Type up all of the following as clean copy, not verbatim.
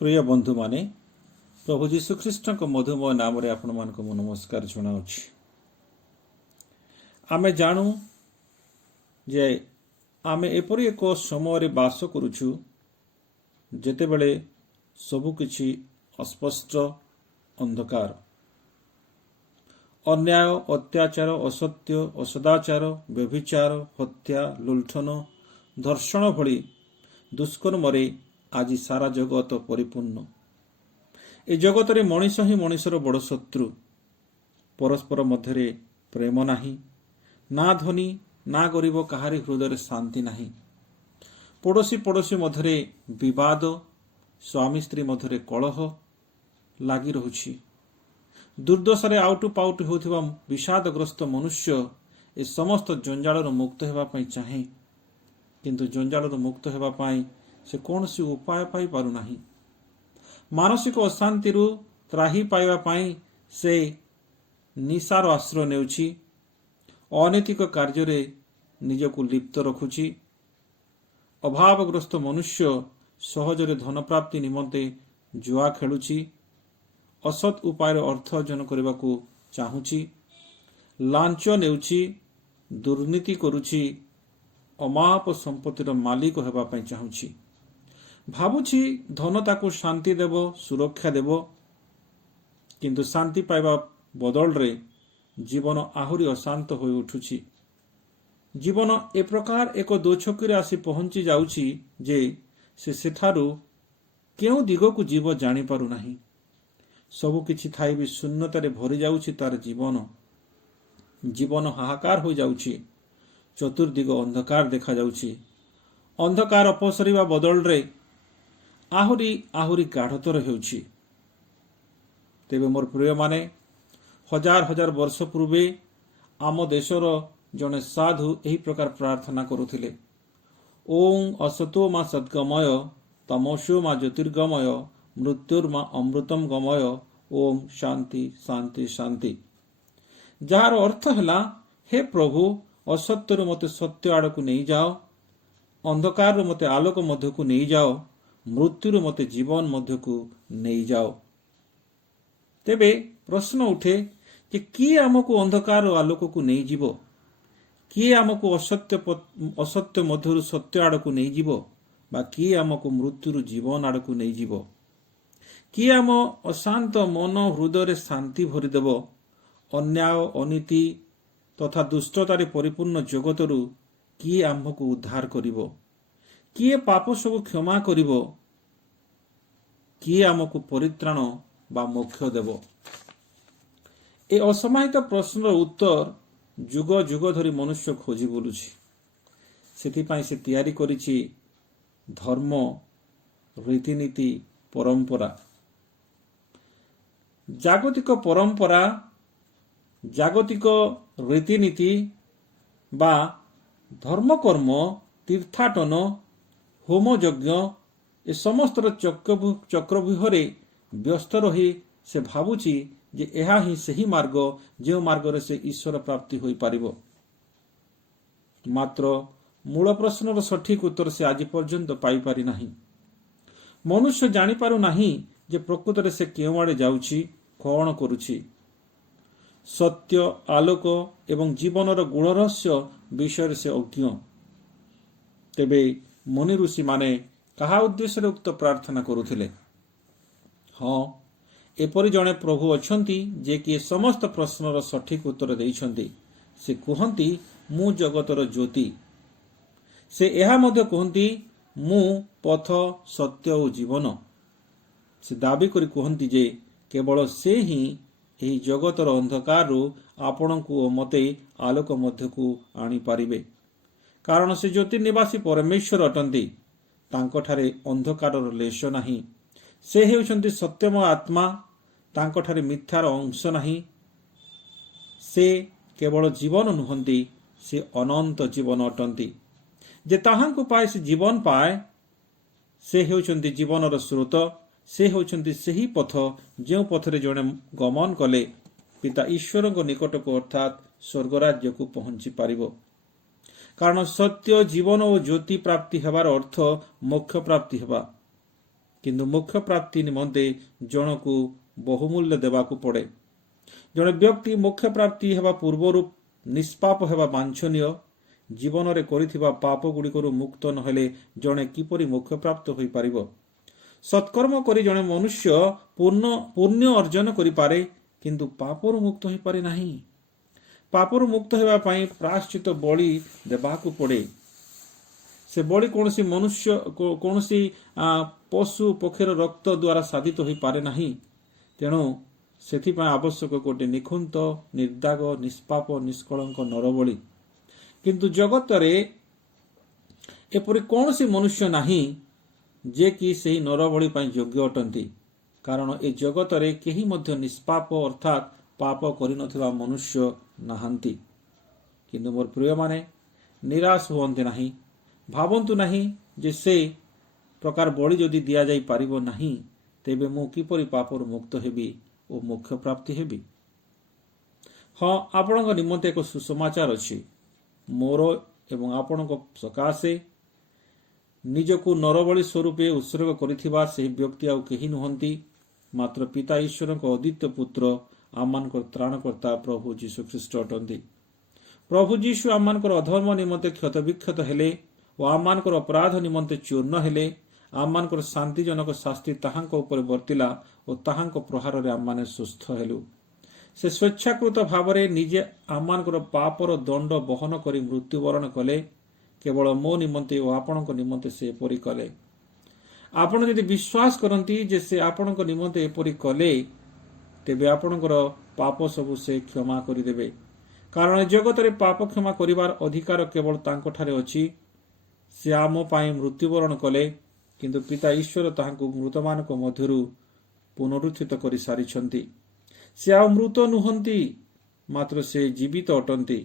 प्रिय बंधु माने प्रभु जीशुख्रीष्ट मधुमय नाम आपण मानक नमस्कार जनाऊँगी। आमे जानू जे आमे एपरी एक समय बास करुछु जेतेबेले सबुकिछि अस्पष्ट अंधकार, अन्याय, अत्याचार, असत्य, असदाचार, व्यभिचार, हत्या, लुंठन, धर्षण भली दुष्कर्मरे आज सारा जगत परिपूर्ण। ए जगत रे मनीष ही मनीषर बड़ शत्रु। परस्पर मध्यरे प्रेम नाही, ना धनी ना गरीब काहारी हृदय शांति नाही। पड़ोशी पड़ोशी मध्यरे विवाद, स्वामी स्त्री मध्यरे कलह लागी रहुछि। दुर्दशारे आउटु पाउटु होउथिबा विषादग्रस्त मनुष्य ए समस्त जंजालर मुक्त हेबा पई चाहे, किंतु जंजालर मुक्त हेबा पई से कौनसी उपाय पाई पारु नाही। मानसिक अशांति त्राही पाइबा पाई से निशार आश्रय नेउछि, अनैतिक कार्य निजको लिप्त रखुछि। अभावग्रस्त मनुष्य सहजरे धन प्राप्ति निमंते जुआ खेलुछि, असत उपाय अर्थ अर्जन करने को चाहूछि, लांच नेउछि, दुर्नीति करुछि, अमाप संपत्तिर मालिक हेबा पई चाहूछि। भावुछि धन ताको शांति देव, सुरक्षा देव, किंतु शांति पाइबा बदल रे जीवन आहुरी अशांत हो उठुछि। जीवन ए प्रकार एक दोछकी आसी पहुंची जाउछि जे से सेठारु केउ दिगकु जीव जानि पारु नाही। सबु किछि थाई भी शून्यतारे भरी जाउछि तार जीवन हाहाकार हो जाउछि। चतुर्दिग अंधकार देखा जाउछि। अंधकार अपसरिबा बदल रे आहुरी आहुरी गाढ़तर हेउछि। तेबे मोर प्रिय माने, हजार हजार वर्ष पूर्वे आम देशर जने साधु एही प्रकार प्रार्थना करुथिले। ओं असतो मा सद्गमय, तमसो मा ज्योतिर्गमय, मृत्युर्मा अमृतम गमय, ओं शांति शांति शांति। जार अर्थ हैला, हे प्रभु असत्य मते सत्य आड़क नहीं जाओ, अंधकार मते आलोक मध्य को नहीं जाओ, मृत्यु मते जीवन मध्य को नहीं जाओ। तेबे प्रश्न उठे कि किए आमको अंधकार और आलोक को नहीं जीवो, किए आमको असत्य मध्यरु सत्य आड़क नहीं जीवो, बा किए आमको मृत्यु जीवन आड़क नहीं जीवो, किए आम अशांत मन हृदय शांति भरीदेव, अन्याय अनीति तथा दुष्टतारे परिपूर्ण जगतरु किए आम्भको उद्धार करिवो, किए पाप सब क्षमा करिवो, किए आमको परित्राण बा मोक्ष देव। ए असमाहित प्रश्नर उत्तर जुग जुग धरी मनुष्य खोजी बुलुछि। सेथिपाई से तैयारी करिछि धर्म, रीतिनीति, परंपरा। जागतिक परंपरा, जागतिक रीतिनीति बा धर्मकर्म, तीर्थाटन, होमयज्ञ ए समस्त चक्रव्यूहरे व्यस्त रही से भावुछि जे एहा ही सही मार्ग जो मार्ग से ईश्वर प्राप्ति होई पारिबो। मात्र मूल प्रश्नर सठिक उत्तर से आज पर्यंत पाई पारि नाही। मनुष्य जानि पारु नाही जे प्रकृतरे से केउ आड़े जाउछि, कोन करुछि। सत्य, आलोक एवं जीवनर गुण रहस्य विषय से अज्ञ। तेबे मुनि ऋषि माने कहा उद्देश्य उक्त प्रार्थना करुथिले? हाँ, एपरि जने प्रभु अछंती जे कि समस्त प्रश्नर सठिक उत्तर देइछंती। से कहंती मु जगतर ज्योति। से एहा मध्य कहंती मु पथ, सत्य और जीवन। से दाबी करी कहंती जे केवल से ही एही जगतर अंधकार आपण को मते आलोक मध्य को आनी पारिबे। कारण से ज्योतिर्निवासी परमेश्वर अटंती। तांकठारे अंधकारर लेश नाही। से हेउछंती सत्यमय आत्मा, तांकठारे मिथ्यार अंश नाही। से केवल जीवन नुहंती, से अनंत जीवन अटंती। जे ताहांको पाए से जीवन पाए, से हेउछंती जीवनर स्रोत। से होउछंती सही पथ जो पथरे जने गमन कले पिता ईश्वर निकट को अर्थात स्वर्गराज्य को पहुंची पारिबो। कारण सत्य, जीवन और ज्योति प्राप्ति हेबार अर्थ मोक्ष प्राप्ति हेबा। କିନ୍ତୁ ମୋକ୍ଷ ପ୍ରାପ୍ତି ନିମନ୍ତେ ଜଣକୁ ବହୁମୂଲ୍ୟ ଦେବାକୁ ପଡ଼େ। ଜଣେ ବ୍ୟକ୍ତି ମୋକ୍ଷ ପ୍ରାପ୍ତି ହେବା ପୂର୍ବରୁ ନିଷ୍ପାପ ହେବା ବାଞ୍ଛନୀୟ। ଜୀବନରେ କରିଥିବା ପାପ ଗୁଡ଼ିକରୁ ମୁକ୍ତ ନହେଲେ ଜଣେ କିପରି ମୋକ୍ଷ ପ୍ରାପ୍ତ ହୋଇପାରିବ? ସତ୍କର୍ମ କରି ଜଣେ ମନୁଷ୍ୟ ପୁଣ୍ୟ ଅର୍ଜନ କରିପାରେ, କିନ୍ତୁ ପାପରୁ ମୁକ୍ତ ହୋଇପାରେ ନାହିଁ। ପାପରୁ ମୁକ୍ତ ହେବା ପାଇଁ ପ୍ରାୟଶ୍ଚିତ ବଳି ଦେବାକୁ ପଡ଼େ। ସେ ବଳି କୌଣସି ପଶୁ ପକ୍ଷୀର ରକ୍ତ ଦ୍ୱାରା ସାଧିତ ହୋଇପାରେ ନାହିଁ। ତେଣୁ ସେଥିପାଇଁ ଆବଶ୍ୟକ ଗୋଟିଏ ନିଖୁନ୍ତ, ନିର୍ଦାଗ, ନିଷ୍ପାପ, ନିଷ୍କଳଙ୍କ ନରବଳି। କିନ୍ତୁ ଜଗତରେ ଏପରି କୌଣସି ମନୁଷ୍ୟ ନାହିଁ ଯେ କି ସେହି ନରବଳି ପାଇଁ ଯୋଗ୍ୟ ଅଟନ୍ତି। କାରଣ ଏ ଜଗତରେ କେହି ମଧ୍ୟ ନିଷ୍ପାପ ଅର୍ଥାତ୍ ପାପ କରିନଥିବା ମନୁଷ୍ୟ ନାହାନ୍ତି। କିନ୍ତୁ ମୋର ପ୍ରିୟମାନେ, ନିରାଶ ହୁଅନ୍ତି ନାହିଁ। ଭାବନ୍ତୁ ନାହିଁ ଯେ ସେ ପ୍ରକାର ବଳି ଯଦି ଦିଆଯାଇ ପାରିବ ନାହିଁ, ତେବେ ମୁଁ କିପରି ପାପରୁ ମୁକ୍ତ ହେବି ଓ ମୋକ୍ଷ ପ୍ରାପ୍ତି ହେବି? ହଁ, ଆପଣଙ୍କ ନିମନ୍ତେ ଏକ ସୁସମାଚାର ଅଛି। ମୋର ଏବଂ ଆପଣଙ୍କ ସକାଶେ ନିଜକୁ ନରବଳି ସ୍ୱରୂପେ ଉତ୍ସର୍ଗ କରିଥିବା ସେହି ବ୍ୟକ୍ତି ଆଉ କେହି ନୁହନ୍ତି, ମାତ୍ର ପିତା ଈଶ୍ୱରଙ୍କ ଅଦ୍ୱିତୀୟ ପୁତ୍ର, ଆମମାନଙ୍କର ତ୍ରାଣକର୍ତ୍ତା ପ୍ରଭୁ ଯୀଶୁଖ୍ରୀଷ୍ଟ ଅଟନ୍ତି। ପ୍ରଭୁ ଯୀଶୁ ଆମମାନଙ୍କର ଅଧର୍ମ ନିମନ୍ତେ କ୍ଷତବିକ୍ଷତ ହେଲେ ଓ ଆମମାନଙ୍କର ଅପରାଧ ନିମନ୍ତେ ଚୂର୍ଣ୍ଣ ହେଲେ। ଆମମାନଙ୍କର ଶାନ୍ତିଜନକ ଶାସ୍ତି ତାହାଙ୍କ ଉପରେ ବର୍ତ୍ତିଲା ଓ ତାହାଙ୍କ ପ୍ରହାରରେ ଆମମାନେ ସୁସ୍ଥ ହେଲୁ। ସେ ସ୍ୱେଚ୍ଛାକୃତ ଭାବରେ ନିଜେ ଆମମାନଙ୍କର ପାପର ଦଣ୍ଡ ବହନ କରି ମୃତ୍ୟୁବରଣ କଲେ। କେବଳ ମୋ ନିମନ୍ତେ ଓ ଆପଣଙ୍କ ନିମନ୍ତେ ସେ ଏପରି କଲେ। ଆପଣ ଯଦି ବିଶ୍ୱାସ କରନ୍ତି ଯେ ସେ ଆପଣଙ୍କ ନିମନ୍ତେ ଏପରି କଲେ, ତେବେ ଆପଣଙ୍କର ପାପ ସବୁ ସେ କ୍ଷମା କରିଦେବେ। କାରଣ ଜଗତରେ ପାପ କ୍ଷମା କରିବାର ଅଧିକାର କେବଳ ତାଙ୍କଠାରେ ଅଛି। ସେ ଆମ ପାଇଁ ମୃତ୍ୟୁବରଣ କଲେ, କିନ୍ତୁ ପିତା ଈଶ୍ୱର ତାହାଙ୍କୁ ମୃତମାନଙ୍କ ମଧ୍ୟରୁ ପୁନରୁତ୍ଥିତ କରିସାରିଛନ୍ତି। ସେ ଆଉ ମୃତ ନୁହନ୍ତି, ମାତ୍ର ସେ ଜୀବିତ ଅଟନ୍ତି।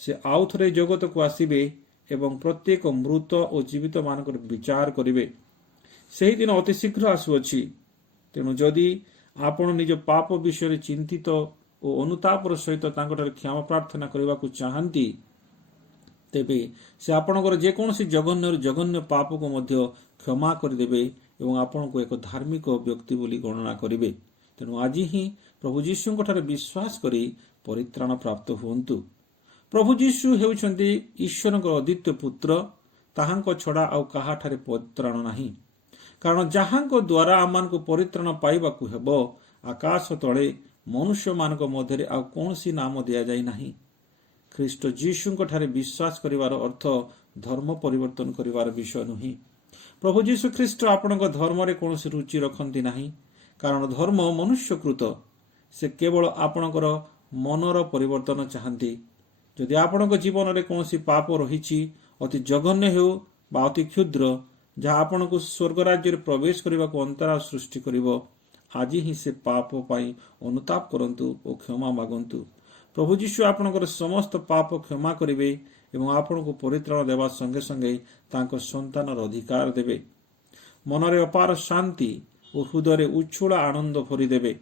ସେ ଆଉ ଥରେ ଜଗତକୁ ଆସିବେ ଏବଂ ପ୍ରତ୍ୟେକ ମୃତ ଓ ଜୀବିତମାନଙ୍କର ବିଚାର କରିବେ। ସେହି ଦିନ ଅତି ଶୀଘ୍ର ଆସୁଅଛି। ତେଣୁ ଯଦି ଆପଣ ନିଜ ପାପ ବିଷୟରେ ଚିନ୍ତିତ ଓ ଅନୁତାପର ସହିତ ତାଙ୍କଠାରେ କ୍ଷମା ପ୍ରାର୍ଥନା କରିବାକୁ ଚାହାନ୍ତି, ତେବେ ସେ ଆପଣଙ୍କର ଯେକୌଣସି ଜଘନ୍ୟରୁ ଜଘନ୍ୟ ପାପକୁ ମଧ୍ୟ କ୍ଷମା କରିଦେବେ ଏବଂ ଆପଣଙ୍କୁ ଏକ ଧାର୍ମିକ ବ୍ୟକ୍ତି ବୋଲି ଗଣନା କରିବେ। ତେଣୁ ଆଜି ହିଁ ପ୍ରଭୁ ଯୀଶୁଙ୍କଠାରେ ବିଶ୍ୱାସ କରି ପରିତ୍ରାଣ ପ୍ରାପ୍ତ ହୁଅନ୍ତୁ। ପ୍ରଭୁ ଯୀଶୁ ହେଉଛନ୍ତି ଈଶ୍ୱରଙ୍କର ଅଦ୍ୱିତୀୟ ପୁତ୍ର। ତାହାଙ୍କ ଛଡ଼ା ଆଉ କାହାଠାରେ ପରିତ୍ରାଣ ନାହିଁ। କାରଣ ଯାହାଙ୍କ ଦ୍ୱାରା ଆମମାନଙ୍କୁ ପରିତ୍ରାଣ ପାଇବାକୁ ହେବ, ଆକାଶ ତଳେ ମନୁଷ୍ୟମାନଙ୍କ ମଧ୍ୟରେ ଆଉ କୌଣସି ନାମ ଦିଆଯାଇ ନାହିଁ। ଖ୍ରୀଷ୍ଟ ଯୀଶୁଙ୍କଠାରେ ବିଶ୍ୱାସ କରିବାର ଅର୍ଥ ଧର୍ମ ପରିବର୍ତ୍ତନ କରିବାର ବିଷୟ ନୁହେଁ। ପ୍ରଭୁ ଯୀଶୁ ଖ୍ରୀଷ୍ଟ ଆପଣଙ୍କ ଧର୍ମରେ କୌଣସି ରୁଚି ରଖନ୍ତି ନାହିଁ। କାରଣ ଧର୍ମ ମନୁଷ୍ୟକୃତ। ସେ କେବଳ ଆପଣଙ୍କର ମନର ପରିବର୍ତ୍ତନ ଚାହାନ୍ତି। ଯଦି ଆପଣଙ୍କ ଜୀବନରେ କୌଣସି ପାପ ରହିଛି, ଅତି ଜଘନ୍ୟ ହେଉ ବା ଅତି କ୍ଷୁଦ୍ର, ଯାହା ଆପଣଙ୍କୁ ସ୍ୱର୍ଗ ରାଜ୍ୟରେ ପ୍ରବେଶ କରିବାକୁ ଅନ୍ତରାୟ ସୃଷ୍ଟି କରିବ, ଆଜି ହିଁ ସେ ପାପ ପାଇଁ ଅନୁତାପ କରନ୍ତୁ ଓ କ୍ଷମା ମାଗନ୍ତୁ। ପ୍ରଭୁ ଯୀଶୁ ଆପଣଙ୍କର ସମସ୍ତ ପାପ କ୍ଷମା କରିବେ ଏବଂ ଆପଣଙ୍କୁ ପରିତ୍ରାଣ ଦେବା ସଙ୍ଗେ ସଙ୍ଗେ ତାଙ୍କ ସନ୍ତାନର ଅଧିକାର ଦେବେ। ମନରେ ଅପାର ଶାନ୍ତି ଓ ହୃଦୟରେ ଉଚ୍ଛୁଳ ଆନନ୍ଦ ଭରିଦେବେ।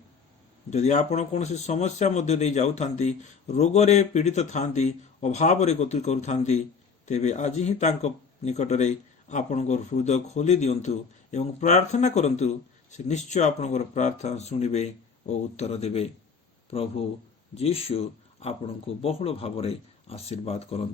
ଯଦି ଆପଣ କୌଣସି ସମସ୍ୟା ମଧ୍ୟ ଦେଇ ଯାଉଥାନ୍ତି, ରୋଗରେ ପୀଡ଼ିତ ଥାନ୍ତି, ଅଭାବରେ ଗତି କରୁଥାନ୍ତି, ତେବେ ଆଜି ହିଁ ତାଙ୍କ ନିକଟରେ ଆପଣଙ୍କର ହୃଦୟ ଖୋଲି ଦିଅନ୍ତୁ ଏବଂ ପ୍ରାର୍ଥନା କରନ୍ତୁ। ସେ ନିଶ୍ଚୟ ଆପଣଙ୍କର ପ୍ରାର୍ଥନା ଶୁଣିବେ ଓ ଉତ୍ତର ଦେବେ। ପ୍ରଭୁ ଯୀଶୁ ଆପଣଙ୍କୁ ବହୁଳ ଭାବରେ ଆଶୀର୍ବାଦ କରନ୍ତୁ।